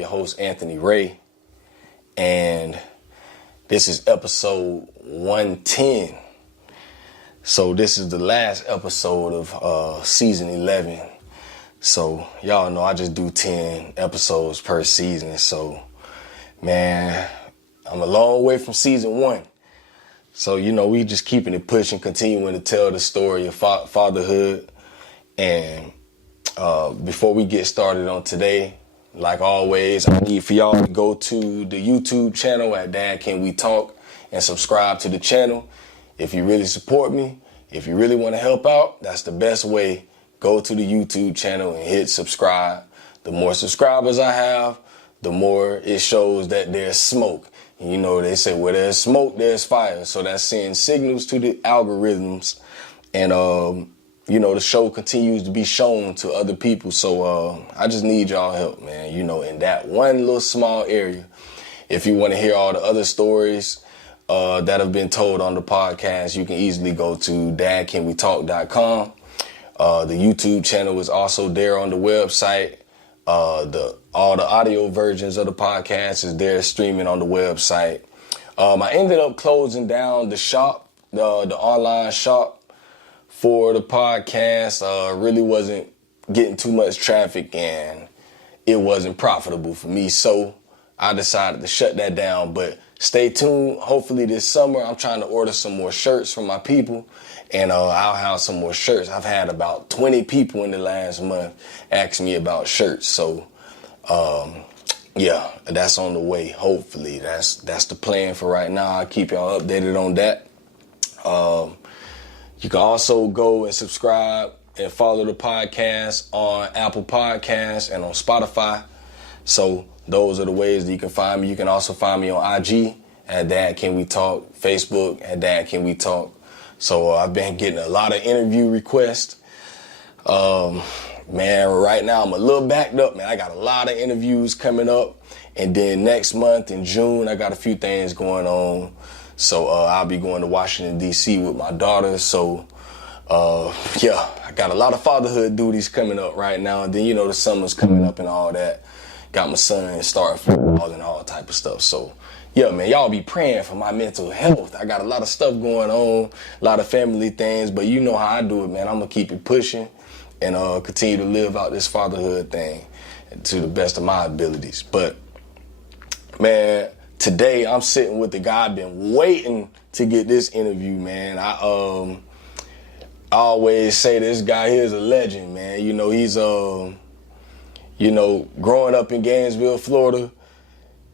your host, Anthony Ray, and this is episode 110. So this is the last episode of season 11. So y'all know I just do 10 episodes per season. So, man, I'm a long way from season 1. So, we just keeping it pushing, continuing to tell the story of fatherhood. And before we get started on today, like always, I need for y'all to go to the YouTube channel at Dad Can We Talk and subscribe to the channel. If you really support me, if you really want to help out, that's the best way. Go to the YouTube channel and hit subscribe. The more subscribers I have, the more it shows that there's smoke. And they say where there's smoke, there's fire. So that's sending signals to the algorithms. And, the show continues to be shown to other people. So I just need y'all help, man, in that one little small area. If you want to hear all the other stories that have been told on the podcast, you can easily go to dadcanwetalk.com. The YouTube channel is also there on the website. All the audio versions of the podcast is there streaming on the website. I ended up closing down the shop, the online shop for the podcast. Really wasn't getting too much traffic and it wasn't profitable for me. So I decided to shut that down, but stay tuned. Hopefully this summer, I'm trying to order some more shirts from my people, and I'll have some more shirts. I've had about 20 people in the last month ask me about shirts. So, yeah, that's on the way. Hopefully that's the plan for right now. I'll keep y'all updated on that. You can also go and subscribe and follow the podcast on Apple Podcasts and on Spotify. So those are the ways that you can find me. You can also find me on IG at Dad Can We Talk, Facebook at Dad Can We Talk. So I've been getting a lot of interview requests. Man, right now I'm a little backed up, man. I got a lot of interviews coming up. And then next month in June, I got a few things going on. So I'll be going to Washington, D.C. with my daughter. So, yeah, I got a lot of fatherhood duties coming up right now. And then, the summer's coming up and all that. Got my son starting football and all type of stuff. So, yeah, man, y'all be praying for my mental health. I got a lot of stuff going on, a lot of family things. But you know how I do it, man. I'm going to keep it pushing and continue to live out this fatherhood thing to the best of my abilities. But, man, today I'm sitting with the guy I've been waiting to get this interview, man. I always say this guy here is a legend, man. He's growing up in Gainesville, Florida.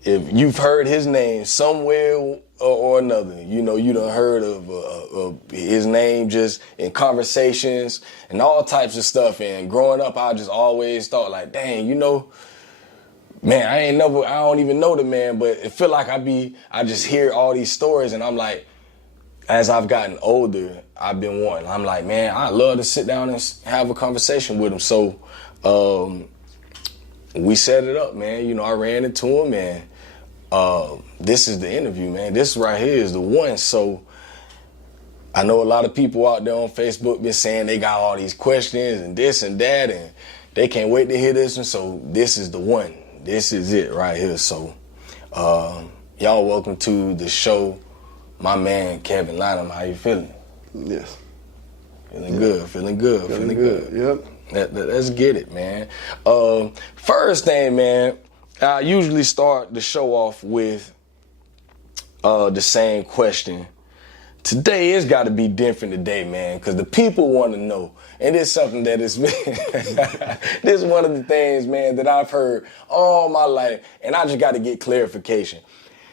If you've heard his name somewhere or another, you done heard of his name just in conversations and all types of stuff. And growing up, I just always thought like, dang, man, I don't even know the man, but it feel like I just hear all these stories and I'm like, as I've gotten older, I've been wanting. I'm like, man, I'd love to sit down and have a conversation with him. So we set it up, man. I ran into him and this is the interview, man. This right here is the one. So I know a lot of people out there on Facebook been saying they got all these questions and this and that and they can't wait to hear this one. So this is the one. This is it right here. So y'all welcome to the show. My man, Kevin Lynum. How you feeling? Yes. Feeling good. Feeling good. Yep. Let's get it, man. First thing, man, I usually start the show off with the same question. Today, it's got to be different today, man, because the people want to know. And it's something that is, this is one of the things, man, that I've heard all my life, and I just got to get clarification.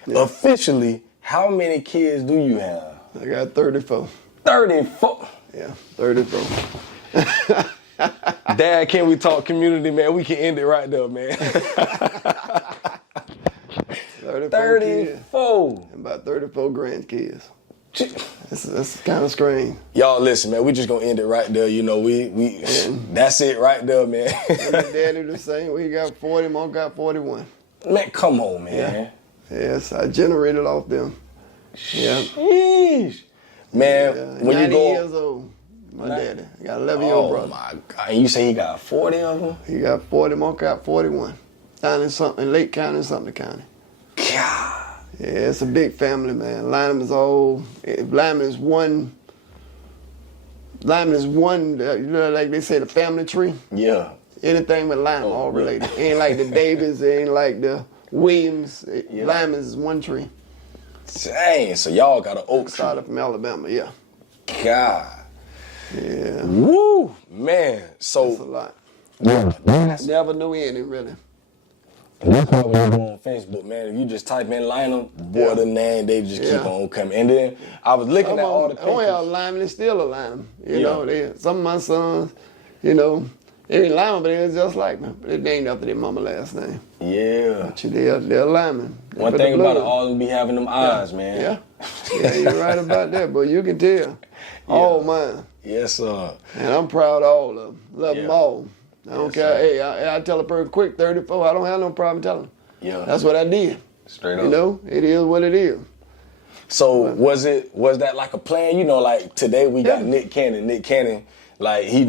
Yeah. Officially, how many kids do you have? I got 34. 34? Yeah, 34. Dad, Can We Talk community, man? We can end it right there, man. 34. And about 34 grandkids. That's kind of strange. Y'all listen, man, we just gonna end it right there. That's it right there, man. And my daddy the same. We got 40, mom got 41. Man, come on, man. Yeah. Yes, I generated off them. Yeah. Sheesh. Man, yeah, when you go... years old, my daddy. I got 11-year-old brother. Oh, my God. And you say he got 40 of them? He got 40, mom got 41. down in Lake County and Sumter County. God. Yeah, it's a big family, man. Lynum is old. Lynum is one. Lynum is one. You know, like they say, the family tree. Yeah. Anything with Lynum, all related. Ain't like the Davis, ain't like the Williams. Lynum is one tree. Dang, so y'all got an oak tree. Started from Alabama, yeah. God. Yeah. Woo, man. So That's a lot. Yeah. Never knew any, really. And that's why when you go on Facebook, man, if you just type in Lynum, boy, the name, they just keep on coming. And then I was looking at all the pictures. I don't have Lynum, they still a Lynum. You know, some of my sons, you know, they ain't Lynum, but they was just like me. But they named after their mama last name. Yeah. But they're Lynum. One thing about it, all of them be having them eyes, man. Yeah. Yeah, you're right about that, but you can tell. All mine. Yes, sir. And I'm proud of all of them. Love them all. I don't care. Hey, I tell a person quick, 34, I don't have no problem telling them. Yeah. That's what I did. Straight up. You know, it is what it is. So was that like a plan? You know, like today we got Nick Cannon. Nick Cannon, like he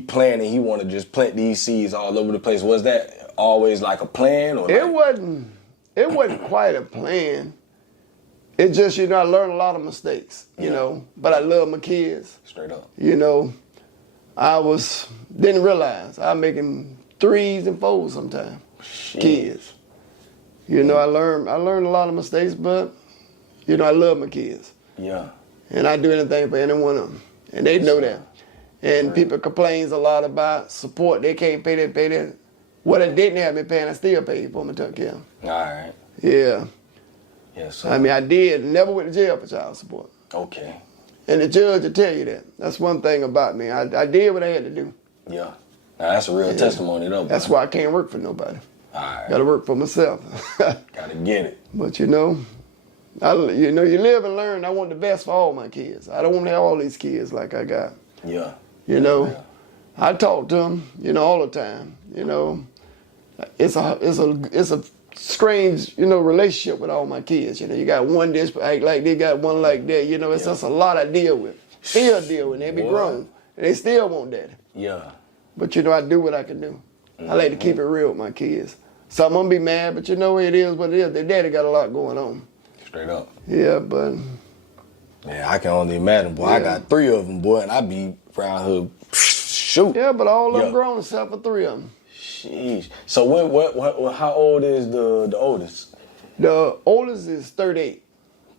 planning, he want to just plant these seeds all over the place. Was that always like a plan? Or it wasn't quite a plan. It's just, you know, I learned a lot of mistakes, you know, but I love my kids. Straight up. You know, didn't realize I'm making 3s and 4s sometimes. Kids. You know, I learned a lot of mistakes, but, you know, I love my kids. Yeah. And I do anything for any one of them. And they know that. And people complains a lot about support. They can't pay that. What I didn't have me paying, I still paid for them and took care of them. All right. Yeah. Yes, sir. I mean, I never went to jail for child support. Okay. And the judge will tell you that. That's one thing about me. I did what I had to do. Yeah. Now, that's a real testimony, though. That's why I can't work for nobody. All right. Got to work for myself. Got to get it. But, you know, you live and learn. I want the best for all my kids. I don't want to have all these kids like I got. Yeah. You know, I talk to them, you know, all the time. You know, it's a strange, you know, relationship with all my kids. You know, you got one this act like they got one like that. You know, it's just a lot I deal with. Still deal with. They be grown. And they still want daddy. Yeah. But, you know, I do what I can do. I like to keep it real with my kids. Some of them be mad, but you know, it is what it is. Their daddy got a lot going on. Straight up. Yeah, but... Man, I can only imagine, boy. I got 3 of them, boy, and I be around here, shoot. Yeah, but all of them grown except for 3 of them. Sheesh. So how old is the oldest? The oldest is 38.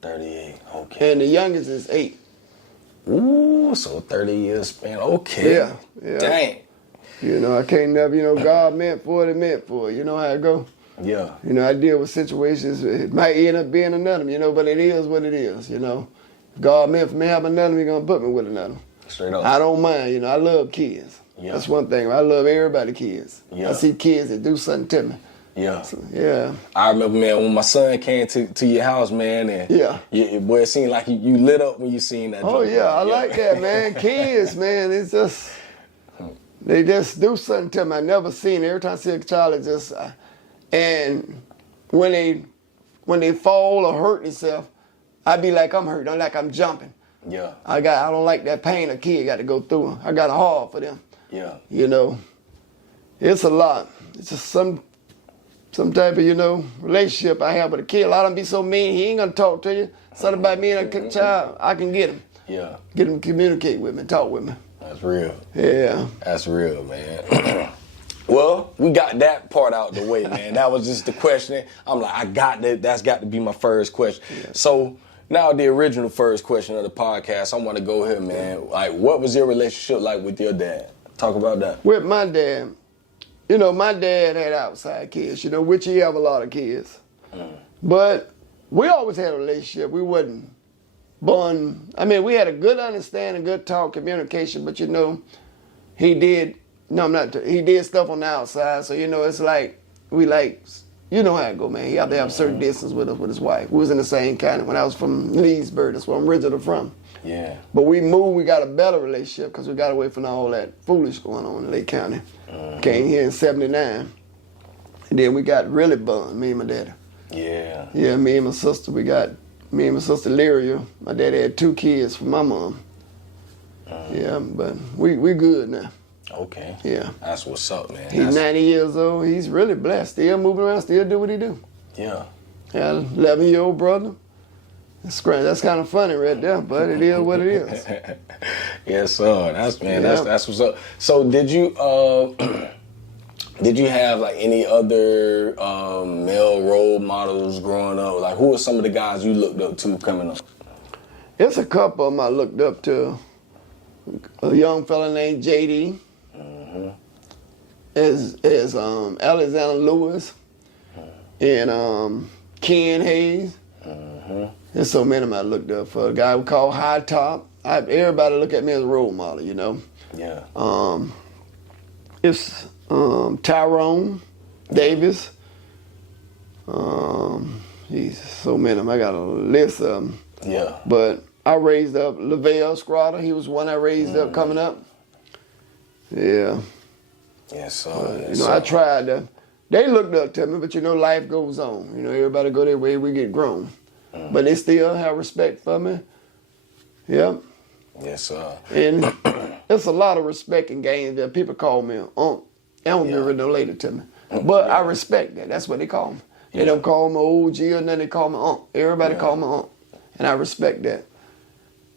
38, okay. And the youngest is 8. Ooh, so 30 years span, okay. Yeah. Dang. You know, I can't never, you know, God meant for it, meant for it. You know how it go? Yeah. You know, I deal with situations, it might end up being another, you know, but it is what it is, you know. God meant for me to have another, He's going to put me with another. Straight up. I don't mind, you know, I love kids. Yeah. That's one thing. I love everybody kids. Yeah. I see kids that do something to me. Yeah. So, yeah. I remember, man, when my son came to your house, man, and boy, it seemed like you lit up when you seen that. Oh, yeah, I like that, man. Kids, man, it's just, they just do something to me. I never seen it. Every time I see a child, it just, and when they fall or hurt themselves, I be like I'm hurt. I'm like I'm jumping. Yeah. I don't like that pain a kid got to go through. I got a heart for them. Yeah. You know, it's a lot. It's just some type of, you know, relationship I have with a kid. A lot of them be so mean, he ain't gonna talk to you. Something about me and a child, I can get him. Yeah. Get him to communicate with me, talk with me. That's real. Yeah. That's real, man. Well, we got that part out the way, man. That was just the question. I'm like, I got that. That's got to be my first question. Yeah. So now the original first question of the podcast, I want to go here, man. Like, what was your relationship like with your dad? Talk about that. With my dad, you know, my dad had outside kids, you know, which he have a lot of kids. But we always had a relationship. We wasn't born. I mean, we had a good understanding, good talk, communication, but, you know, he did stuff on the outside. So, you know, it's like, you know how it go, man. He have to have a certain distance with his wife. We was in the same county when I was from Leesburg. That's where I'm originally from. Yeah. But we moved, we got a better relationship because we got away from all that foolish going on in Lake County. Came here in 79. And then we got really bond, me and my daddy. Yeah. Yeah, me and my sister Lyria. My daddy had 2 kids from my mom. Yeah, but we good now. Okay. Yeah. That's what's up, man. He's 90 years old. He's really blessed. Still moving around, still do what he do. Yeah. Got an 11-year-old brother. That's great. That's kind of funny right there, but it is what it is. Yes, sir. That's what's up. So did you have like any other male role models growing up? Like who are some of the guys you looked up to coming up? It's a couple of them I looked up to. A young fella named JD. Is Alexander Lewis and Ken Hayes. There's so many of them I looked up for. A guy we call High Top. Everybody look at me as a role model, you know. Yeah. It's Tyrone Davis. He's so many of them. I got a list of them. Yeah. But I raised up Lavelle Scrotter. He was one I raised up coming up. Yeah. Yes, sir. I tried to. They looked up to me, but life goes on. Everybody go their way, we get grown. But they still have respect for me. Yep. Yes, sir. And there's a lot of respect in games that people call me Unc. They don't get related to me. But I respect that. That's what they call me. They don't call me OG or nothing. They call me Unc. Everybody call me Unc. And I respect that.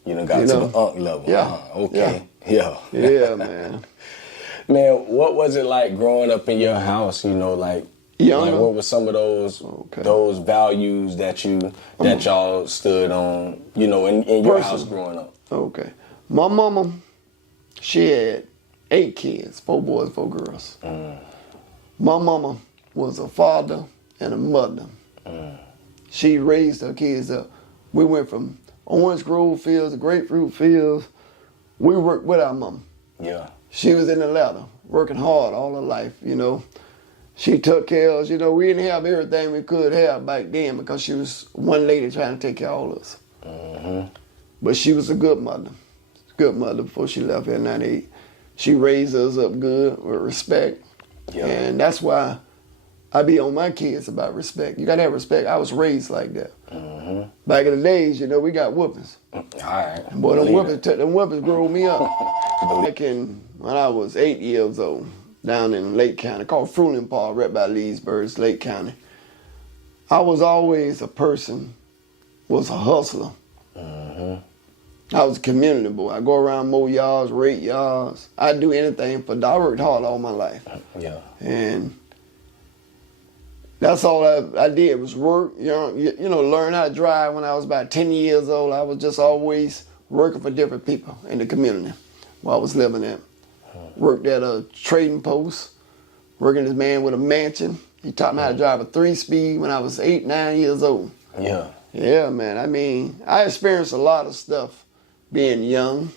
You done got to the Unc level. Yeah. Okay. Yeah. Yeah, man. Man, what was it like growing up in your house? Like what were some of those values that y'all stood on? In your house growing up. Okay, my mama, she had 8 kids, 4 boys, 4 girls. My mama was a father and a mother. She raised her kids up. We went from orange grove fields to grapefruit fields. We worked with our mama. Yeah. She was in the ladder, working hard all her life, She took care of us. We didn't have everything we could have back then because she was one lady trying to take care of all of us. But she was a good mother. Good mother before she left here in 98. She raised us up good with respect. Yeah. And that's why I be on my kids about respect. You got to have respect. I was raised like that. Back in the days, we got whoopings. All right. Boy, them whoopings grew me up. When I was 8 years old, down in Lake County, called Fruiting Park, right by Leesburg, Lake County. I was always a person, was a hustler. I was a community boy. I go around mow yards, rake yards. I'd do anything I worked hard all my life. Yeah. And that's all I did was work. Learn how to drive when I was about 10 years old. I was just always working for different people in the community where I was living at. Worked at a trading post, working this man with a mansion. He taught me how to drive a 3-speed when I was 8, 9 years old. Yeah. Yeah, man. I mean, I experienced a lot of stuff being young.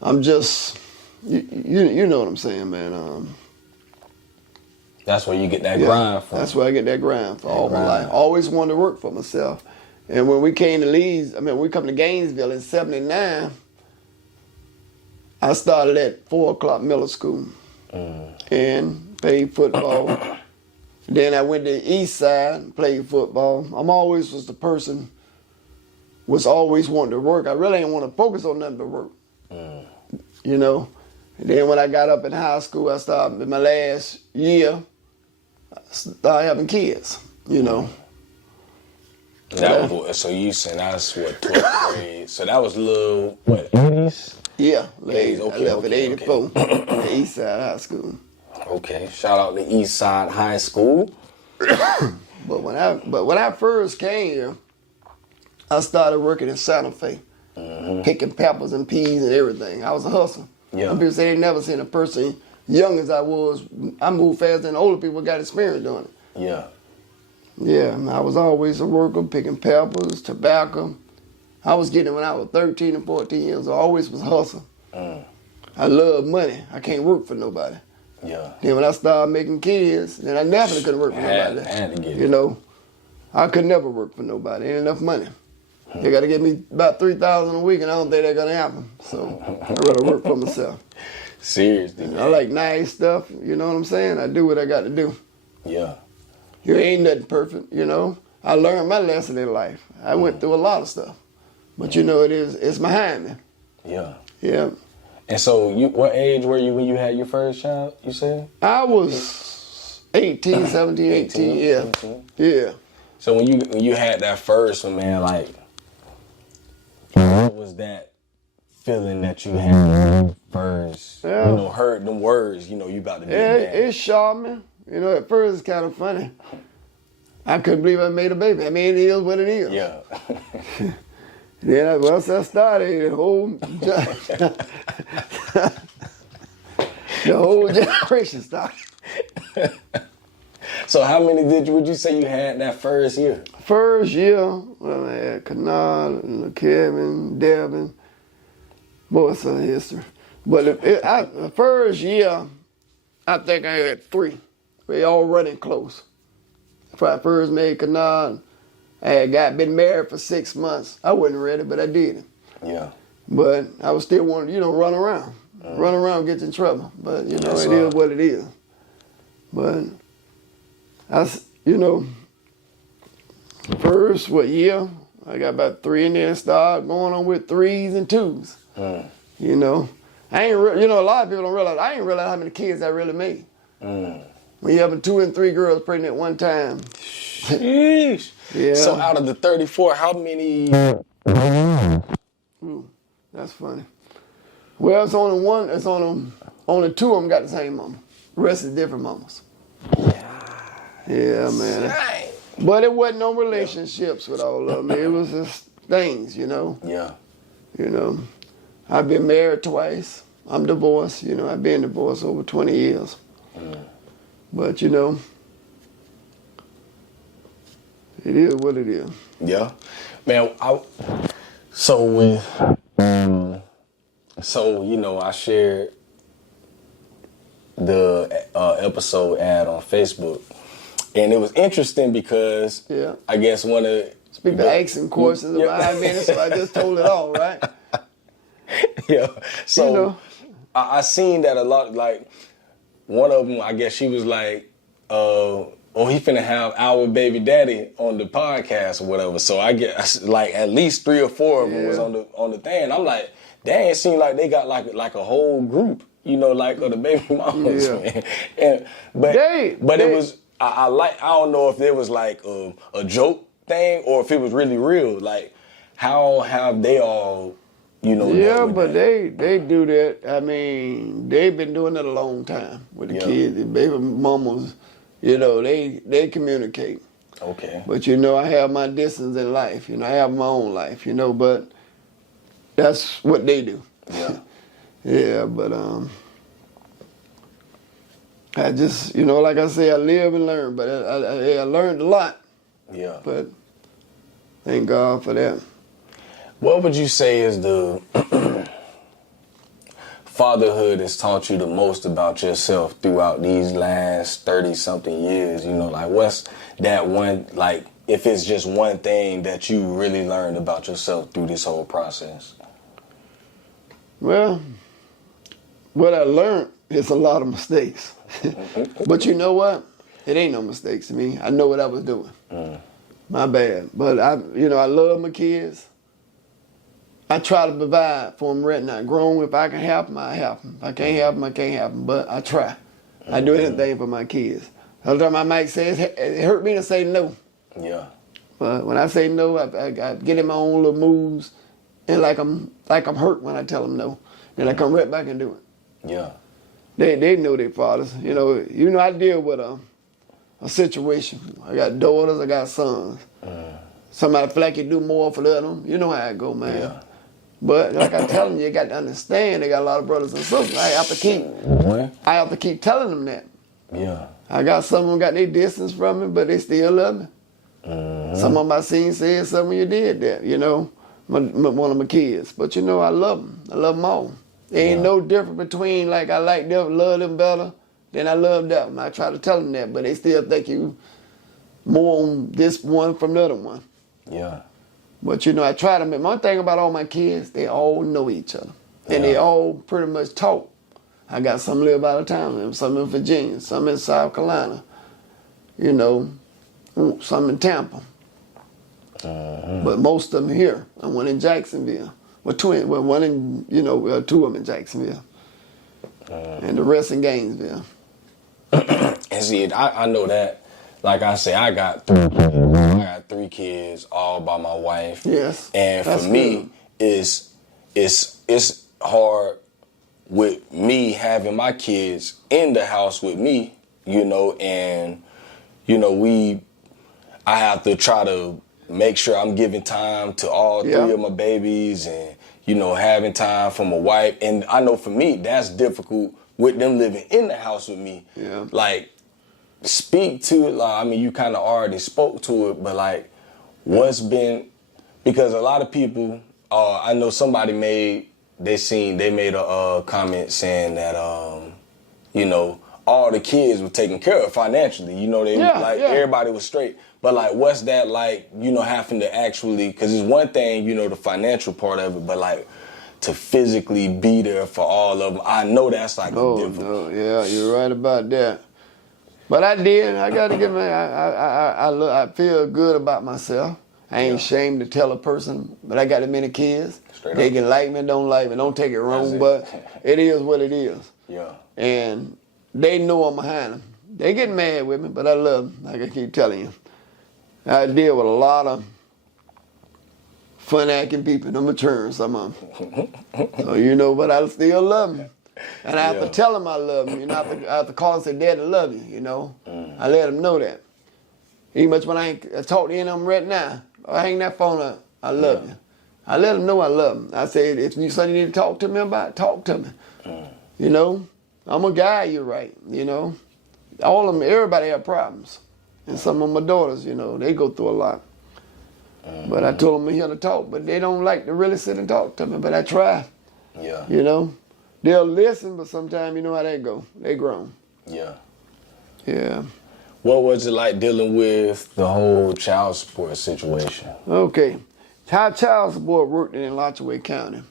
I'm just, you know what I'm saying, man. That's where you get that grind from. That's where I get that grind for all my life. Always wanted to work for myself. And when we came to Leeds, we come to Gainesville in 79, I started at 4 o'clock middle school and played football. Then I went to the east side and played football. I'm always was the person was always wanting to work. I really didn't want to focus on nothing but work. And then when I got up in high school, I started in my last year, I started having kids, So you said that's 12th grade. So that was little, 80s? Yeah, late. I left at 84, the East Side High School. Okay, shout out to East Side High School. But when I first came here, I started working in Santa Fe, picking peppers and peas and everything. I was a hustler. Yeah. Some people say they never seen a person young as I was. I moved faster than older people got experience doing it. Yeah. Yeah, I was always a worker, picking peppers, tobacco. I was getting it when I was 13 and 14 years old. I always was hustling. I love money. I can't work for nobody. Yeah. Then when I started making kids, then I definitely couldn't work for nobody. I had to get it. I could never work for nobody. Ain't enough money. They got to give me about $3,000 a week, and I don't think that's gonna happen. So I'd rather work for myself. Seriously, man. I like nice stuff. You know what I'm saying? I do what I got to do. Yeah. You ain't nothing perfect. I learned my lesson in life. I went through a lot of stuff, but it's behind me. Yeah. Yeah. And so, what age were you when you had your first child, you said? I was 18, 17, 18, yeah. 18. Yeah. So when you had that first one, man, like, what was that feeling that you had when you first, heard them words, you about to be a dad? It shocked me. At first it's kind of funny. I couldn't believe I made a baby. I mean, it is what it is. Yeah. Then once I started, the whole generation started. So how many would you say you had that first year? First year, well, I had Kanal and Kevin, Devin. Boy, it's a history. But the first year, I think I had 3. We all running close. When I first made Kanal, I had been married for 6 months. I wasn't ready, but I did it. Yeah. But I was still wanting, run around. Run around, get in trouble. But, it is what it is. But, first, year? I got about 3 and then started going on with 3s and 2s. I ain't, a lot of people don't realize, I ain't realize how many kids I really made. When you having 2 and 3 girls pregnant at one time. Sheesh. Yeah. So out of the 34, how many? That's funny. Well, it's only one. It's only 2 of them got the same mama. The rest is different mamas. Yeah, man. But it wasn't no relationships with all of them. It was just things, Yeah. I've been married twice. I'm divorced. I've been divorced over 20 years. But it is what it is. Yeah, man. I shared the episode ad on Facebook, and it was interesting because I guess one of people asking questions about me, so I just told it all, right? Yeah. So I seen that a lot. Like one of them, I guess she was like, he finna have our baby daddy on the podcast or whatever. So I get like at least 3 or 4 of them was on the thing. I'm like, dang, it seemed like they got like a whole group, like of the baby mamas, man. But it was I don't know if it was like a joke thing or if it was really real. Like, how have they all, Yeah, but they do that. I mean, they've been doing it a long time with the kids. The baby mamas, they communicate. Okay. But I have my distance in life. I have my own life. But that's what they do. Yeah. Yeah, but I just, like I say, I live and learn. But I learned a lot. Yeah. But thank God for that. What would you say is the fatherhood has taught you the most about yourself throughout these last 30-something years? Like what's that one, like if it's just one thing that you really learned about yourself through this whole process? Well, what I learned is a lot of mistakes. But you know what? It ain't no mistakes to me. I know what I was doing. My bad. But I love my kids. I try to provide for them right now. Grown, if I can help them, I help them. If I can't help them, I can't help them. But I try. I do anything for my kids. Sometimes I might say, it hurt me to say no. Yeah. But when I say no, I get in my own little moves, and like I'm hurt when I tell them no. Then I come right back and do it. Yeah. They know their fathers. I deal with a situation. I got daughters, I got sons. Somebody feel like you do more for them. You know how it go, man. Yeah. But like I tell them, you got to understand they got a lot of brothers and sisters. I have to keep telling them that. Yeah. I got some of them got their distance from me, but they still love me. Some of them I seen said, some of you did that, one of my kids. But I love them. I love them all. There ain't no difference between like I like them, love them better than I love them. I try to tell them that, but they still think you more on this one from the other one. Yeah. But I try to make one thing about all my kids, they all know each other. And they all pretty much talk. I got some live out of town, some in Virginia, some in South Carolina, some in Tampa. But most of them here. I went in Jacksonville. one in, two of them in Jacksonville. And the rest in Gainesville. And see, I know that, like I say, I got 3 kids. I got 3 kids, all by my wife. Yes. And for me, it's hard with me having my kids in the house with me, and I have to try to make sure I'm giving time to all 3 of my babies, and having time for my wife. And I know for me that's difficult with them living in the house with me. Yeah. Like, speak to it. Like, I mean, you kind of already spoke to it, but like, what's been, because a lot of people, I know somebody made a comment saying that all the kids were taken care of financially. Everybody was straight. But like, what's that like? Having to actually, because it's one thing, the financial part of it, but like to physically be there for all of them. I know that's like difficult. No, yeah, you're right about that. But I did. I got to get I feel good about myself. I ain't ashamed to tell a person, but I got as many kids. Straight they up. can like me, don't like me. Don't take it wrong, but it is what it is. Yeah. And they know I'm behind them. They get mad with me, but I love them, like I keep telling you. I deal with a lot of fun-acting people. I'm mature, some of them. So, but I still love them. And I have to tell them I love them. I have to call and say, Dad, I love you, I let them know that. Even much when I talk to any of them right now, I hang that phone up, I love you. I let them know I love them. I say, if you something you need to talk to me about, talk to me. I'm a guy, you're right, All of them, everybody have problems. And some of my daughters, they go through a lot. But I told them I'm here to talk, but they don't like to really sit and talk to me, but I try. Yeah. They'll listen, but sometimes you know how they go. They grown. Yeah. Yeah. What was it like dealing with the whole child support situation? Okay. How child support worked in Alachua County,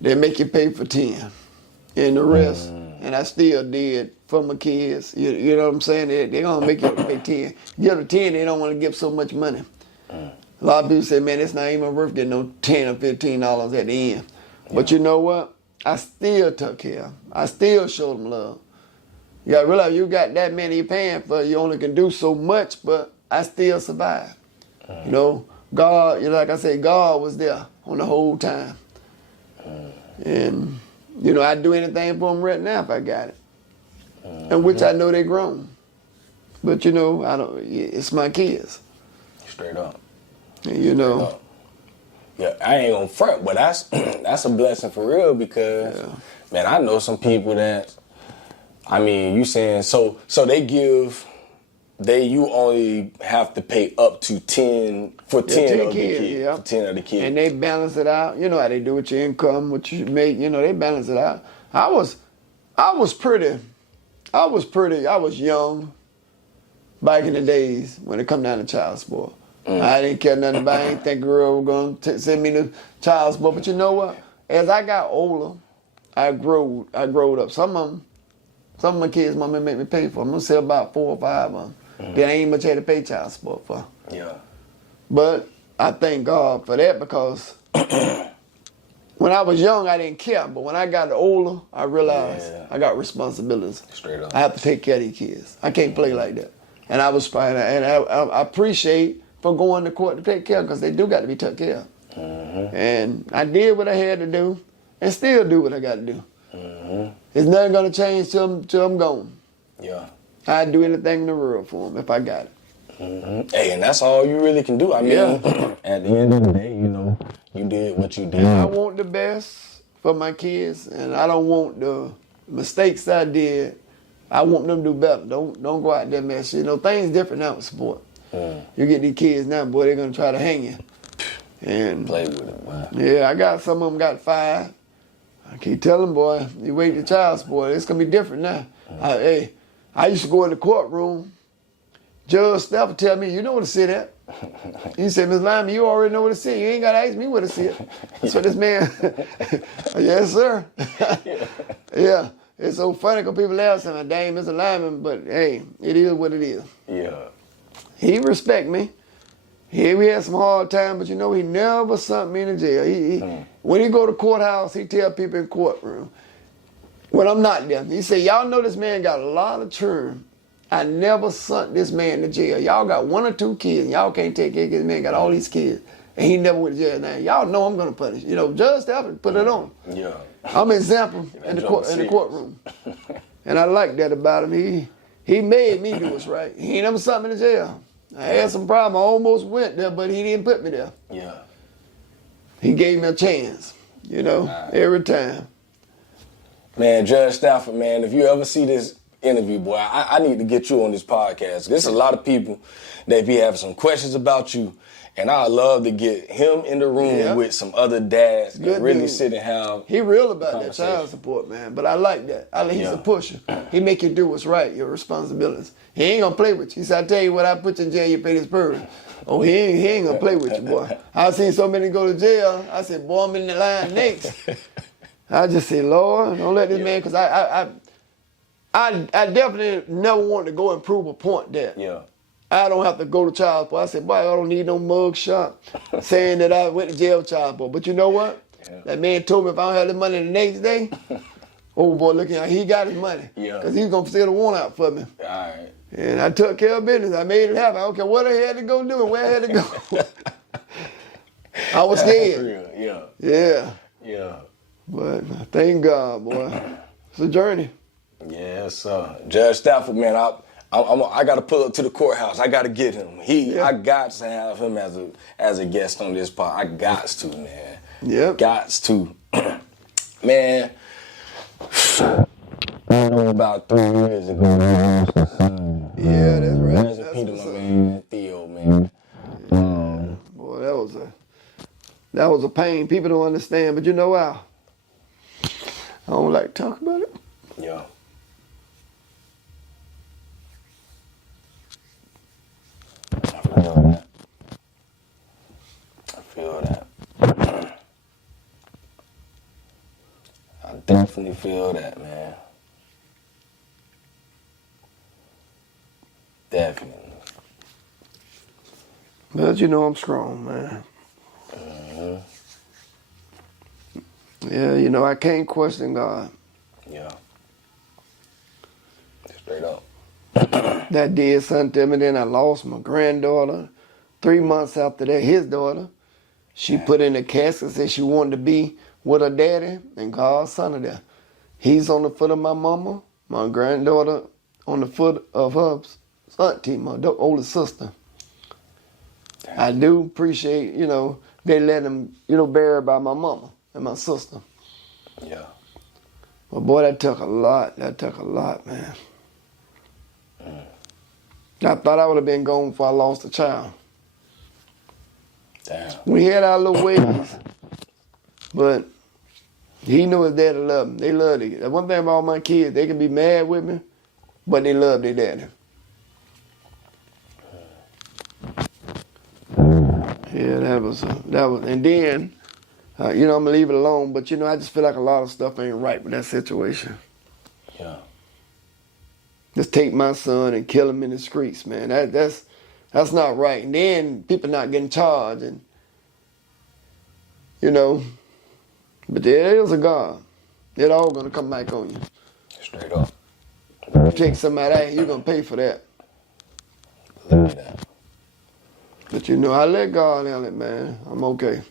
they make you pay for 10. And the rest, and I still did for my kids. You know what I'm saying? They're going to make you pay 10. Give them 10, they don't want to give so much money. A lot of people say, man, it's not even worth getting no $10 or $15 at the end. Yeah. But you know what? I still took care. I still showed them love. You got to realize you got that many you're paying for. You only can do so much, but I still survived. God, like I said, God was there on the whole time. And, I'd do anything for them right now if I got it. And which I know they're grown. But, I don't, it's my kids. Straight up. And, Yeah, I ain't gonna front, but that's a blessing for real because, man, I know some people that, you saying, so you only have to pay up to 10 for 10 of the kids. For 10 of the kids. And they balance it out. You know how they do with your income, what you make, they balance it out. I was young back in the days when it come down to child support. I didn't care nothing about it. I didn't think a girl was going to send me to child support. But you know what? As I got older, I growed up. Some of my kids, mama make me pay for. I'm going to say about 4 or 5 of them. That I ain't much had to pay child support for. Yeah. But I thank God for that because when I was young, I didn't care. But when I got older, I realized I got responsibilities. Straight up. I have to take care of these kids. I can't play like that. And I appreciate for going to court to take care of because they do got to be taken care of. And I did what I had to do and still do what I got to do. It's nothing going to change till I'm gone. Yeah. I'd do anything in the world for them if I got it. Hey, and that's all you really can do. At the end of the day, you did what you did. I want the best for my kids, and I don't want the mistakes I did. I want them to do better. Don't go out there mess. Things different now with sport. You get these kids now, boy, they're gonna try to hang you. And play with it, man. Yeah, I got some of them got 5. I keep telling boy, you wait the child support. It's gonna be different now. I used to go in the courtroom. Judge Steph would tell me, you know where to sit at. He said, Ms. Lyman, you already know where to sit. You ain't got to ask me where to sit. So this man, yes, sir. Yeah. It's so funny because people laugh saying, dang, Mr. Lyman, but hey, it is what it is. Yeah. He respect me. Yeah, we had some hard times, but you know, he never sent me in jail. When he go to courthouse, he tell people in courtroom, when I'm not there, he say, y'all know this man got a lot of churn. I never sent this man to jail. Y'all got 1 or 2 kids, and y'all can't take care of this man, got all these kids, and he never went to jail. Now, y'all know I'm going to punish. You know, Judge Stafford put it on. Yeah. I'm an example in the courtroom. And I like that about him. He made me do what's right. He ain't never sent me to jail. I had some problem. I almost went there, but he didn't put me there. Yeah. He gave me a chance, you know, every time. Man, Judge Stafford, man, if you ever see this interview, boy, I need to get you on this podcast. There's a lot of people that be having some questions about you, and I'd love to get him in the room with some other dads and really sit and have. He real about that child support, man, but I like that. He's a pusher. He make you do what's right, your responsibilities. He ain't gonna play with you. He said, I tell you what, I put you in jail, you pay this burden. Oh, he ain't gonna play with you, boy. I've seen so many go to jail. I said, boy, I'm in the line next. I just say, Lord, don't let this man, because I definitely never wanted to go and prove a point there. Yeah. I don't have to go to child support. I said, boy, I don't need no mug shot saying that I went to jail child support. But you know what? Yeah. That man told me if I don't have the money the next day, oh boy, look at him, he got his money. Yeah. Because he's going to fill the warrant out for me. All right. And I took care of business. I made it happen. I don't care what I had to go do and where I had to go. I was scared. Yeah. Yeah. Yeah. But thank God, boy. It's a journey. Yes, Judge Stafford, man, I got to pull up to the courthouse. I got to get him. I got to have him as a guest on this pod. I got to, man. Yep. Gots to. Man, I know about 3 years ago, man, I lost a son. Yeah, that's right. That's Peter, my man, Theo, man. Boy, that was a pain. People don't understand, but you know how? I don't like to talk about it. Yeah. I feel that. I definitely feel that, man. Definitely. But you know I'm strong, man. Yeah, you know, I can't question God. Yeah. Straight up. That did something to me. Then I lost my granddaughter. 3 months after that, his daughter, she put in a casket, said she wanted to be with her daddy, and God sent her there. He's on the foot of my mama, my granddaughter on the foot of her auntie, my older sister. Damn. I do appreciate, you know, they let him, you know, bury by my mama and my sister. Yeah. But boy, that took a lot. That took a lot, man. I thought I would have been gone before I lost a child. Damn. We had our little ways, but he knew his daddy loved him. They loved it. That's one thing about my kids, they can be mad with me, but they love their daddy. Yeah, that was, and then, you know, I'm gonna leave it alone, but you know, I just feel like a lot of stuff ain't right with that situation. Yeah. Just take my son and kill him in the streets, man. That's not right. And then people not getting charged, and you know, but there is a God. It all gonna come back on you. Straight up. You take somebody out, you're gonna pay for that. Look at that. But you know, I let God handle it, man. I'm okay.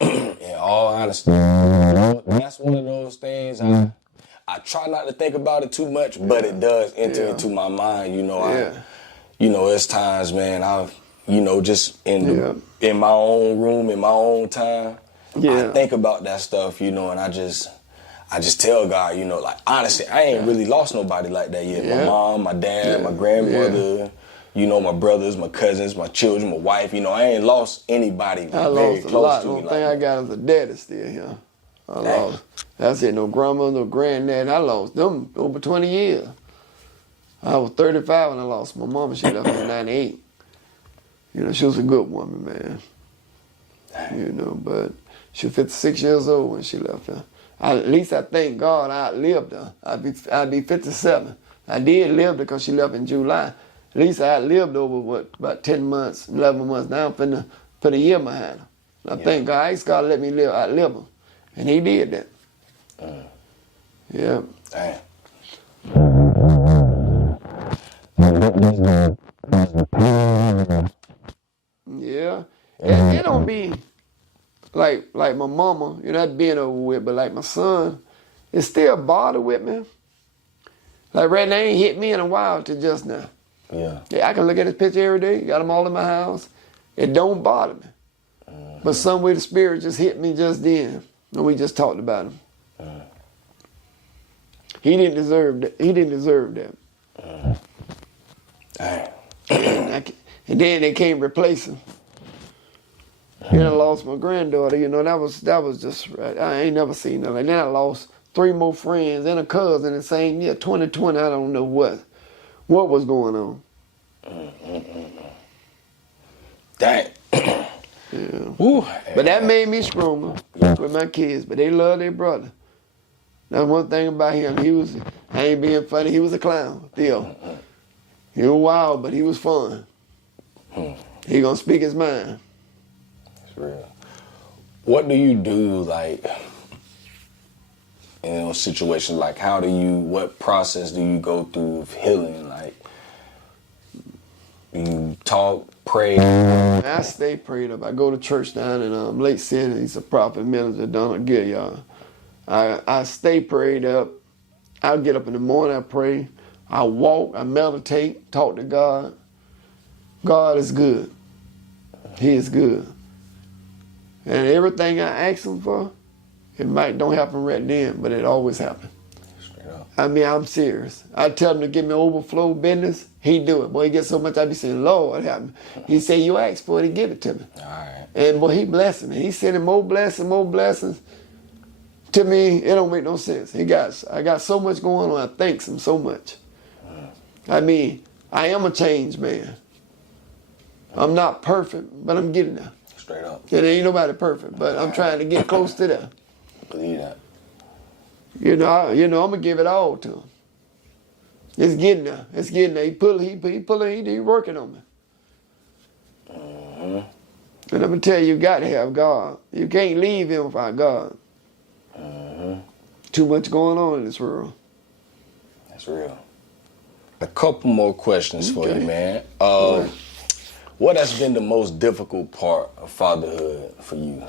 In all honesty, that's one of those things I try not to think about it too much, but it does enter into my mind. You know, it's times, man, I've, you know, just in my own room, in my own time, I think about that stuff, you know, and I just tell God, you know, like, honestly, I ain't really lost nobody like that yet. My mom, my dad, my grandmother, you know, my brothers, my cousins, my children, my wife, you know, I ain't lost anybody I very lost close a lot. to The me. only thing I got is a daddy still here. I lost. That's it, no grandma, no granddad. I lost them over 20 years. I was 35 when I lost my mama. She left in 98. You know, she was a good woman, man. You know, but she was 56 years old when she left her. At least I thank God I outlived her. I'd be 57. I did live because she left in July. At least I lived over, about 10 months, 11 months. Now I'm finna put a year behind him. I think God, He's got to let me outlive him. And He did that. Yeah. Damn. Yeah. It don't be like my mama, not being over with, but like my son, it still bother with me. Like right now, ain't hit me in a while till just now. Yeah. Yeah, I can look at his picture every day. Got them all in my house. It don't bother me. But some way the Spirit just hit me just then. And we just talked about him. He didn't deserve that. He didn't deserve that. And then they can't replace him. Then I lost my granddaughter. That was just right. I ain't never seen nothing. And then I lost 3 more friends and a cousin the same year. 2020. I don't know what was going on. Dang. Yeah. Woo. But that made me stronger with my kids. But they love their brother. That's one thing about him. I ain't being funny, he was a clown, still. He was wild, but he was fun. He gonna speak his mind. It's real. What do you do, like, in situations like, what process do you go through of healing? Like, do you talk, pray? I stay prayed up. I go to church down in Lake City. He's a prophet minister down at Gilliard. I stay prayed up. I'll get up in the morning, I pray. I walk, I meditate, talk to God. God is good. He is good. And everything I ask him for, don't happen right then, but it always happens. Straight up. I mean, I'm serious. I tell him to give me overflow business, he do it. Boy, he gets so much, I be saying, Lord, help me. He say, you ask for it, he give it to me. All right. And boy, he blessing me. He sending more blessings. To me, it don't make no sense. I got so much going on. I thanks him so much. I mean, I am a changed man. I'm not perfect, but I'm getting there. Straight up. And ain't nobody perfect, but I'm trying to get close to that. Believe that. I'm gonna give it all to him. It's getting there. It's getting there. He working on me. And I'm gonna tell you got to have God. You can't leave him without God. Too much going on in this world. That's real. A couple more questions for you, man. Right. What has been the most difficult part of fatherhood for you?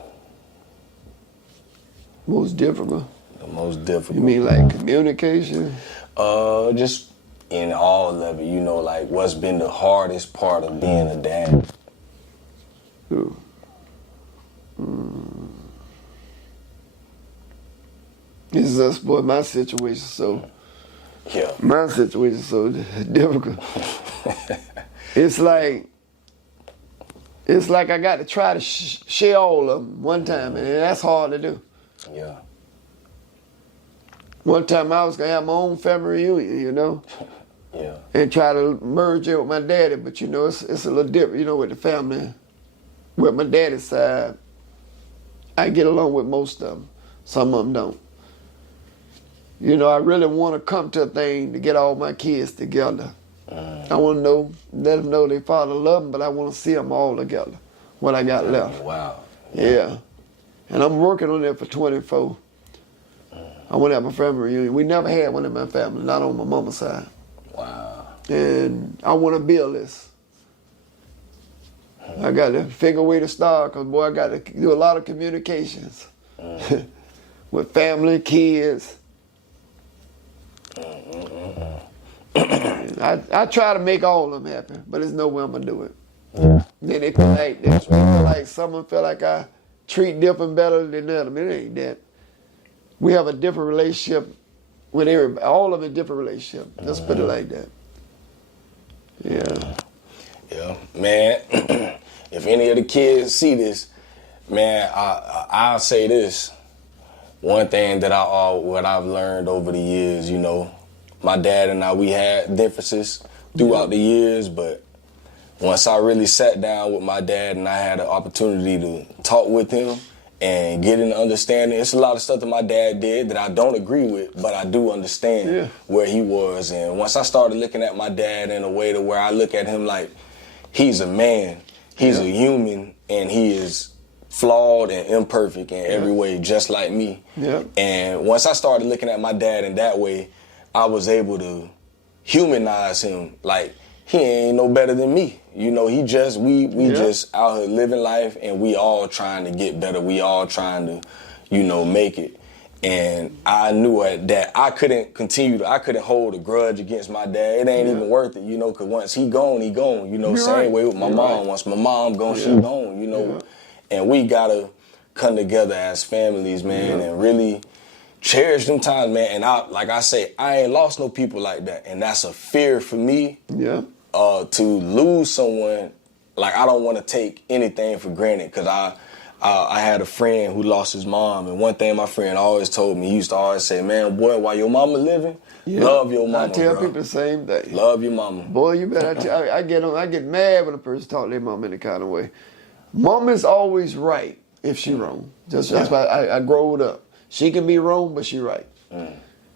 Most difficult? The most difficult. You mean like communication? Just in all of it, like what's been the hardest part of being a dad? It's just, boy, my situation so difficult. It's like I got to try to share all of them one time, and that's hard to do. Yeah. One time I was gonna have my own family reunion, Yeah. and try to merge it with my daddy, but it's a little different, with the family. With my daddy's side, I get along with most of them. Some of them don't. I really want to come to a thing to get all my kids together. I want to let them know their father love them, but I want to see them all together, what I got left. Wow. Yeah. And I'm working on that for 24. I want to have a family reunion. We never had one in my family, not on my mama's side. Wow. And I want to build this. I got to figure a way to start, because, boy, I got to do a lot of communications with family, kids. I try to make all of them happy, but there's no way I'm going to do it. Yeah. Then they feel like someone feel like I treat different better than them. It ain't that. We have a different relationship with everybody. All of it different relationship. Let's put it like that. Yeah. Yeah, man. If any of the kids see this, man, I'll say this. One thing that what I've learned over the years, my dad and I, we had differences throughout the years, but once I really sat down with my dad and I had an opportunity to talk with him and getting to understanding. It's a lot of stuff that my dad did that I don't agree with, but I do understand where he was. And once I started looking at my dad in a way to where I look at him like he's a man, he's a human, and he is flawed and imperfect in every way, just like me. And once I started looking at my dad in that way, I was able to humanize him. Like, he ain't no better than me. You know, we just out here living life, and we all trying to get better. We all trying to, you know, make it. And I knew that I couldn't hold a grudge against my dad. It ain't even worth it, you know, because once he gone, you know, same way with my mom. Once my mom gone, she gone, you know. And we gotta come together as families, man, and really cherish them times, man. And like I say, I ain't lost no people like that. And that's a fear for me. To lose someone. Like, I don't want to take anything for granted, because I had a friend who lost his mom, and one thing my friend always told me, he used to always say, man, boy, while your mama living, love your mama, I tell bro. people the same thing. Love your mama. Boy, you better, I get mad when a person talk to their mom in the kind of way. Mama's always right if she wrong. That's why I growed up. She can be wrong, but she right.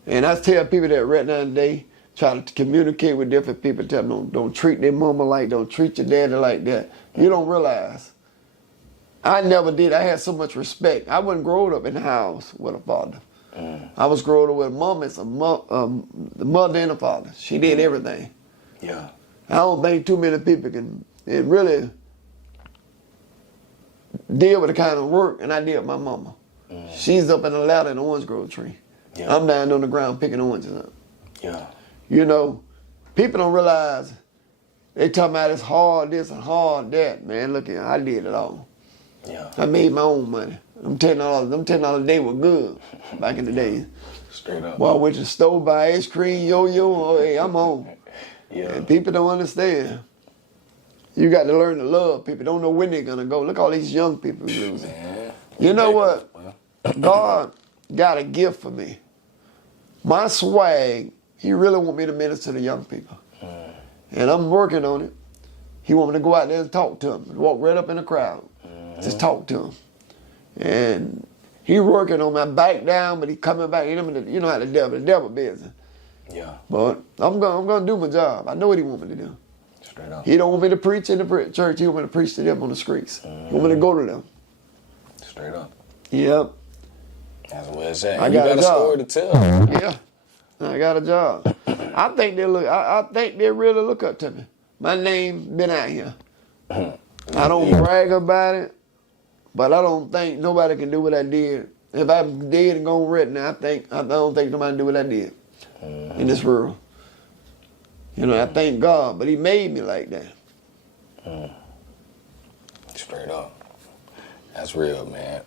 And I tell people that right now today, try to communicate with different people, tell them don't treat their mama like, don't treat your daddy like that. You don't realize. I never did. I had so much respect. I wasn't growing up in the house with a father. I was growing up with a mom as the mother and a father. She did everything. I don't think too many people can really deal with the kind of work, and I did with my mama. She's up in the ladder in the orange grove tree. I'm down on the ground picking oranges up. You know, people don't realize, they talking about it's hard this and hard that. Man, look here, I did it all. I made my own money. Them $10 a day were good back in the days. Straight up. Well, I went to the store, buy ice cream, yo-yo, hey, I'm home. And people don't understand. You got to learn to love people. Don't know when they're going to go. Look at all these young people losing. You know what? God got a gift for me. My swag, he really want me to minister to young people. And I'm working on it. He want me to go out there and talk to them, walk right up in the crowd. Just talk to them. And he working on my back down, but he coming back. You know how the devil busy. But I'm gonna do my job. I know what he want me to do. Straight up. He don't want me to preach in the church. He want me to preach to them on the streets. He want me to go to them. Straight up. Yep. That's what it's at. I You got got a story to tell. Yeah. I got a job. I think they really look up to me. My name been out here. I don't brag about it, but I don't think nobody can do what I did. If I did and gone written, I don't think nobody can do what I did in this world. You know, I thank God, but he made me like that. Straight up. That's real, man.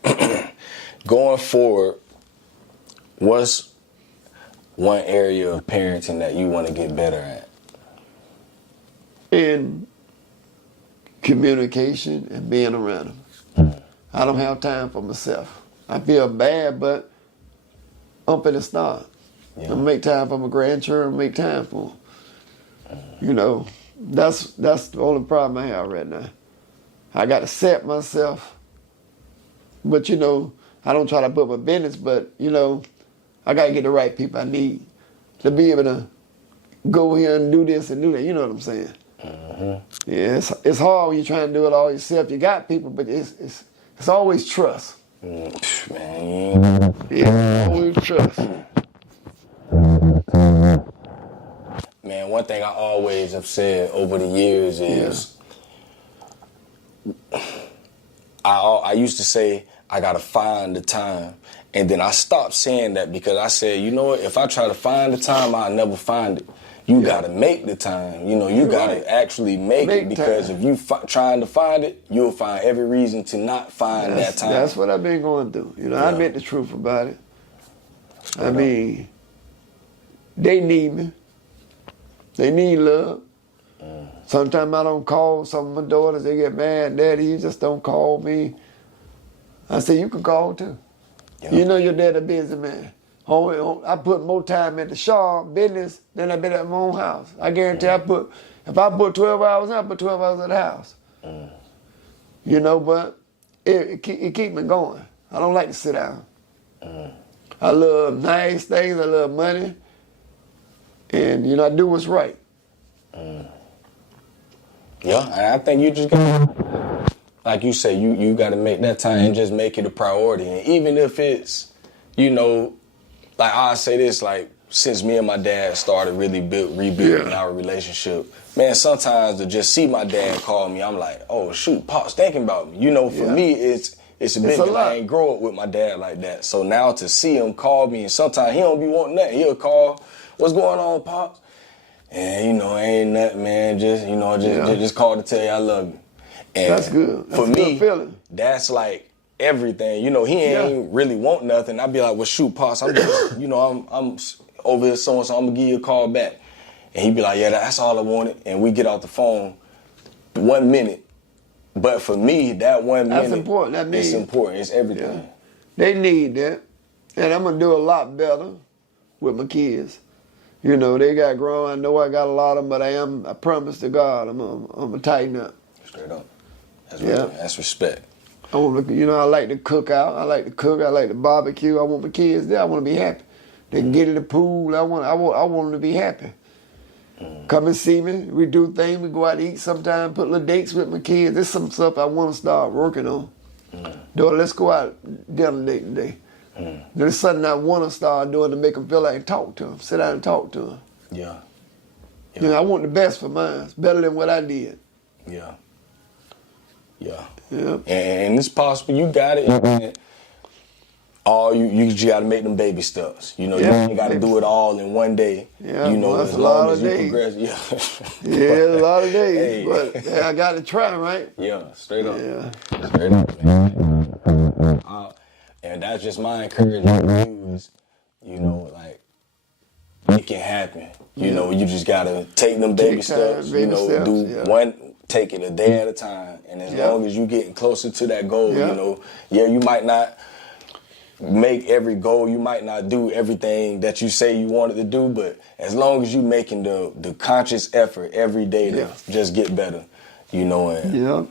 Going forward, what's one area of parenting that you want to get better at? In communication and being around them. I don't have time for myself. I feel bad, but I'm finna start. I'm gonna make time for my grandchildren, make time for them. You know, that's the only problem I have right now. I got to set myself, but you know, I don't try to put my business, but you know, I got to get the right people I need to be able to go here and do this and do that. You know what I'm saying? Yeah, it's hard when you're trying to do it all yourself. You got people, but it's always trust. Man. Yeah, always trust. Man, one thing I always have said over the years is, I used to say, I gotta find the time. And then I stopped saying that because I said, you know what, if I try to find the time, I'll never find it. You gotta make the time. You know, you gotta actually make it, because if you trying to find it, you'll find every reason to not find that time. That's what I've been going through. You know, I admit the truth about it. I mean, they need me. They need love. Sometimes I don't call some of my daughters. They get mad. Daddy, you just don't call me. I say, you can call too. You know your daddy a busy man. I put more time at the shop business than I been at my own house. I guarantee if I put 12 hours in, I put 12 hours at the house. You know, but it keep me going. I don't like to sit down. I love nice things. I love money. And, you know, I do what's right. Yeah, and I think you just got, like you say, you got to make that time and just make it a priority. And even if it's, you know, like I say this, like since me and my dad started really rebuilding our relationship, man, sometimes to just see my dad call me, I'm like, oh shoot, Pop's thinking about me. You know, for me, it's a big deal. I ain't grow up with my dad like that. So now to see him call me, and sometimes he don't be wanting nothing. He'll call, what's going on, Pops? And, you know, ain't nothing, man. Just, you know, just call to tell you I love you. And that's good. That's for me, good feeling. That's like everything. You know, he ain't really want nothing. I'd be like, well, shoot, Pops, I'm just, you know, I'm over here so-and-so, I'm going to give you a call back. And he'd be like, yeah, that's all I wanted. And we get off the phone 1 minute. But for me, that 1 minute, that's important. It's important. It's everything. Yeah. They need that. And I'm going to do a lot better with my kids. You know, they got grown. I know I got a lot of them, but I promise to God, I'm going to tighten up. Straight up. That's real. That's respect. I want to, you know, I like to cook out. I like to cook. I like to barbecue. I want my kids there. I want to be happy. They can get in the pool. I want them to be happy. Come and see me. We do things. We go out to eat sometime, put little dates with my kids. There's some stuff I want to start working on. Daughter, let's go out dinner date today. There's something I want to start doing to make them feel like talk to them. Sit down and talk to them. Yeah. You know, I want the best for mine. It's better than what I did. Yeah. Yeah. Yeah. And it's possible. You got it. And you just got to make them baby steps. You know, you ain't got to do it all in one day. Yeah, you know, that's as a lot long of as you days. progress. Yeah, a lot of days. Hey. But I got to try, right? Yeah, straight up. Yeah. Straight up, man. And that's just my encouragement to you is, you know, like, it can happen. You know, you just got to take them baby steps. You know, take it a day at a time. And as long as you getting closer to that goal, you know, you might not make every goal. You might not do everything that you say you wanted to do, but as long as you making the conscious effort every day to just get better, you know, and,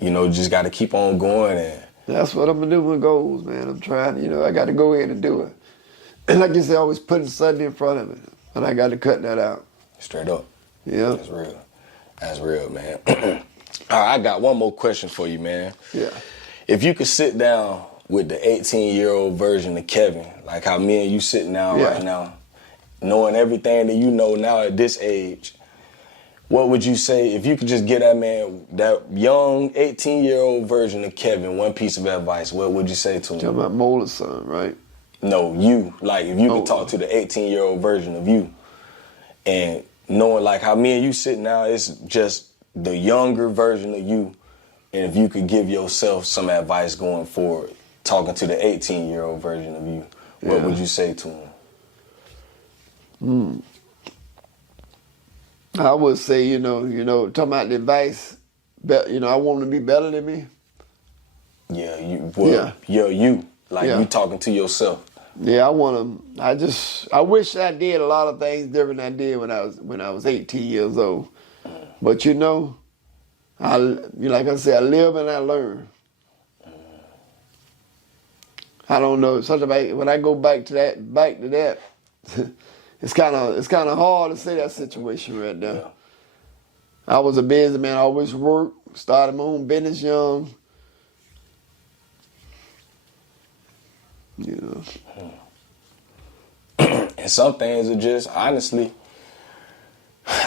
you know, just got to keep on going. And that's what I'm going to do with goals, man. I'm trying, you know, I got to go in and do it. And like you say, always putting something in front of me. And I got to cut that out. Straight up. Yeah. That's real. That's real, man. All right, I got one more question for you, man. Yeah. If you could sit down with the 18-year-old version of Kevin, like how me and you sitting down right now, knowing everything that you know now at this age, what would you say if you could just give that man, that young 18-year-old version of Kevin, one piece of advice? What would you say to him? Talking about Molar's son, right? No, you. Like, if you could talk to the 18-year-old version of you, and knowing like how me and you sit now, it's just the younger version of you, and if you could give yourself some advice going forward, talking to the 18-year-old version of you, what would you say to him? I would say, you know, talking about the advice, you know, I want him to be better than me. Yeah, you. Like, you talking to yourself. Yeah, I want him. I wish I did a lot of things different than I did when I was 18 years old. But you know, like I said, I live and I learn. I don't know. Sometimes when I go back to that, it's kind of hard to say that situation right now. Yeah. I was a businessman. I always worked. Started my own business young. You know. And some things are just, honestly,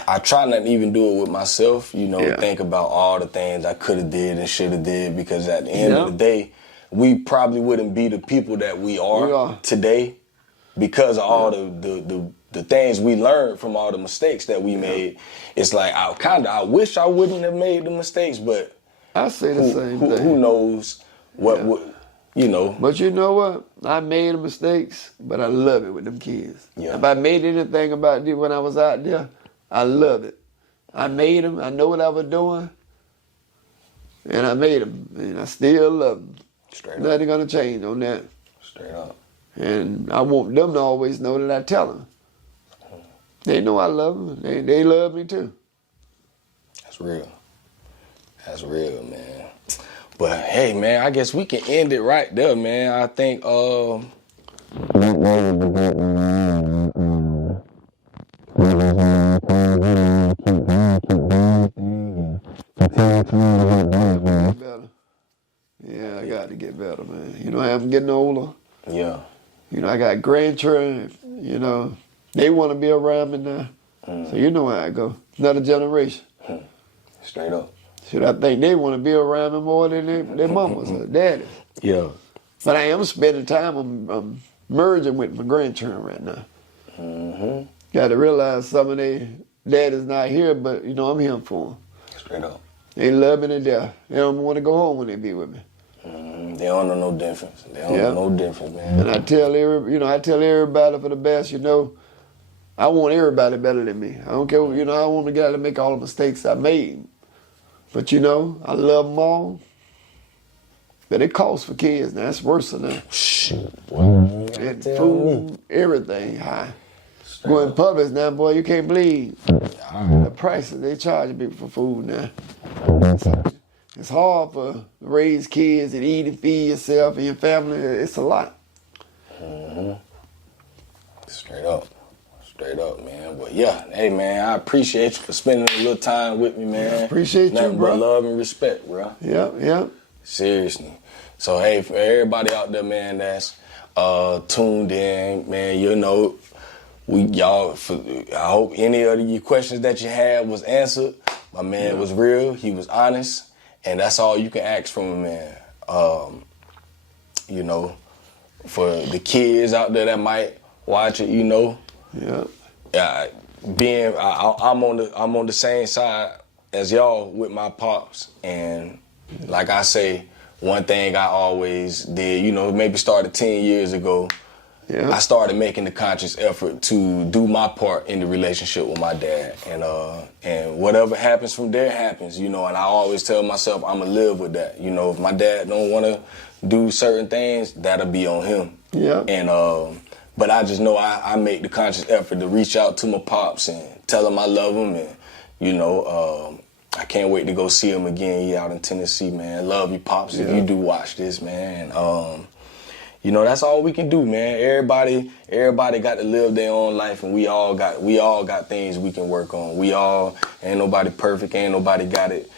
I try not to even do it with myself, you know, think about all the things I could have did and should have did, because at the end of the day, we probably wouldn't be the people that we are today because of all the things we learned from all the mistakes that we made. It's like, I wish I wouldn't have made the mistakes, but I say the same thing. Who knows what would... You know. But you know what? I made mistakes, but I love it with them kids. Yeah. If I made anything about it when I was out there, I love it. I made them. I know what I was doing. And I made them. And I still love them. Straight up. Nothing going to change on that. Straight up. And I want them to always know that I tell them. They know I love them. They love me too. That's real. That's real, man. But hey, man, I guess we can end it right there, man. I think better. Yeah, I got to get better, man. You know, I'm getting older. yeah. You know, I got grandchildren. You know, they want to be around me now. So you know how I go. Another generation. Straight up. Shit, I think they want to be around me more than their mamas or daddies. Yeah. But I am spending time. I'm merging with my grandchildren right now. Mm-hmm. Got to realize some of their daddy's not here, but you know I'm here for them. Straight up. They love me to death. They don't want to go home when they be with me. They don't know no difference. They don't know no difference, man. And I tell everybody for the best. You know, I want everybody better than me. I don't care. You know, I want the guy to make all the mistakes I made. But you know, I love them all. But it costs for kids now. It's worse than that. Shit. And food, everything high. Going Publix now, boy, you can't believe the prices they charge people for food now. It's hard to raise kids and eat and feed yourself and your family. It's a lot. Straight up. Straight up, man. But yeah, hey, man, I appreciate you for spending a little time with me, man. Appreciate Nothing you, bro. but love and respect, bro. Yep. Seriously. So, hey, for everybody out there, man, that's tuned in, man, you know, I hope any of your questions that you had was answered. My man was real. He was honest. And that's all you can ask from a man. You know, for the kids out there that might watch it, you know. Yeah. I'm on the same side as y'all with my pops. And like I say, one thing I always did, you know, maybe started 10 years ago. Yeah. I started making the conscious effort to do my part in the relationship with my dad, and whatever happens from there happens, you know. And I always tell myself I'ma live with that, you know. If my dad don't want to do certain things, that'll be on him. Yeah. And but I just know I make the conscious effort to reach out to my pops and tell him I love him, and you know, I can't wait to go see him again. He out in Tennessee, man. Love you, pops. If you do watch this, man. You know, that's all we can do, man. Everybody got to live their own life, and we all got things we can work on. Ain't nobody perfect, ain't nobody got it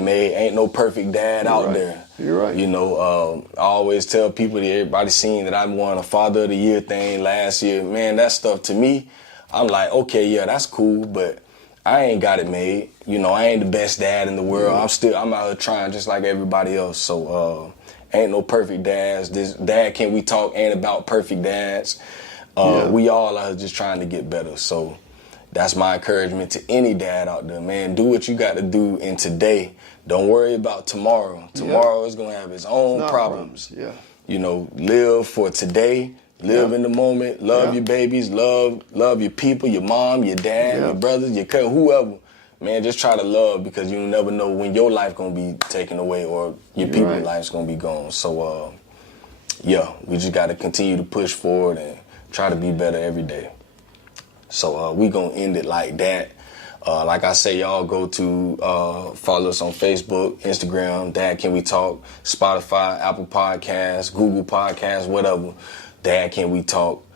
made. Ain't no perfect dad out there. You're right. You know, I always tell people that everybody seen that I won a Father of the Year thing last year. Man, that stuff to me, I'm like, okay, yeah, that's cool, but I ain't got it made. You know, I ain't the best dad in the world. I'm out here trying just like everybody else. So, ain't no perfect dads. This Dad Can We Talk ain't about perfect dads. We all are just trying to get better. So that's my encouragement to any dad out there, man. Do what you got to do in today. Don't worry about tomorrow. Tomorrow is going to have its own problems. Yeah. You know, live for today. Live in the moment. Love your babies. Love your people, your mom, your dad, your brothers, your cousin, whoever. Man, just try to love, because you never know when your life gonna be taken away or your people's life's gonna be gone. So, we just gotta continue to push forward and try to be better every day. So we gonna end it like that. Like I say, y'all go to follow us on Facebook, Instagram, Dad Can We Talk, Spotify, Apple Podcasts, Google Podcasts, whatever. Dad Can We Talk,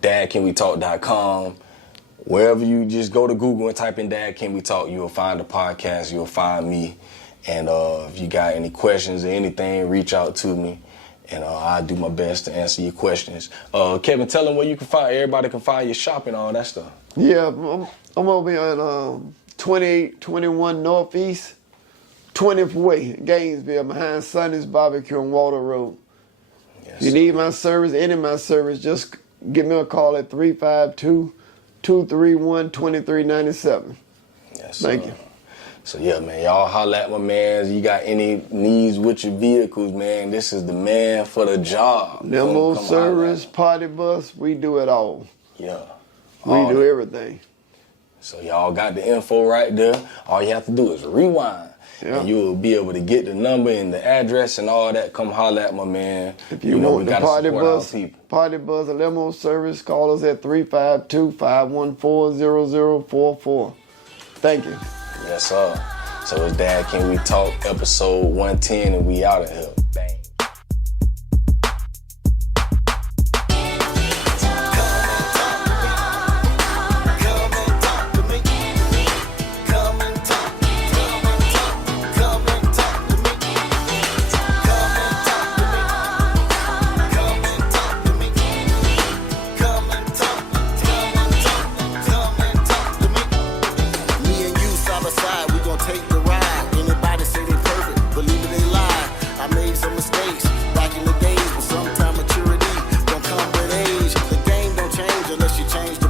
dadcanwetalk.com. Wherever you just go to Google and type in Dad Can We Talk, you'll find the podcast, you'll find me. And if you got any questions or anything, reach out to me, and I'll do my best to answer your questions. Kevin, tell them where you can find, everybody can find your shop and all that stuff. Yeah, I'm over here on 2821 Northeast, 20th Way, Gainesville, behind Sonny's Barbecue on Water Road. Yes, if you need my service, any of my service, just give me a call at 352-231-2397. Yes, Thank you. So yeah, man, y'all holla at my man. You got any needs with your vehicles, man, this is the man for the job. Limo service, party bus, we do it all. Yeah. We do everything. So y'all got the info right there. All you have to do is rewind. And you'll be able to get the number and the address and all that. Come holler at my man. If you want the party bus, a limo service, call us at 352-514-0044. Thank you. Yes, sir. So it's Dad Can We Talk, episode 110, and we out of here. Bang. Take the ride. Anybody say they perfect, believe it, they lie. I made some mistakes back in the days, but sometimes maturity don't come with age. The game don't change unless you change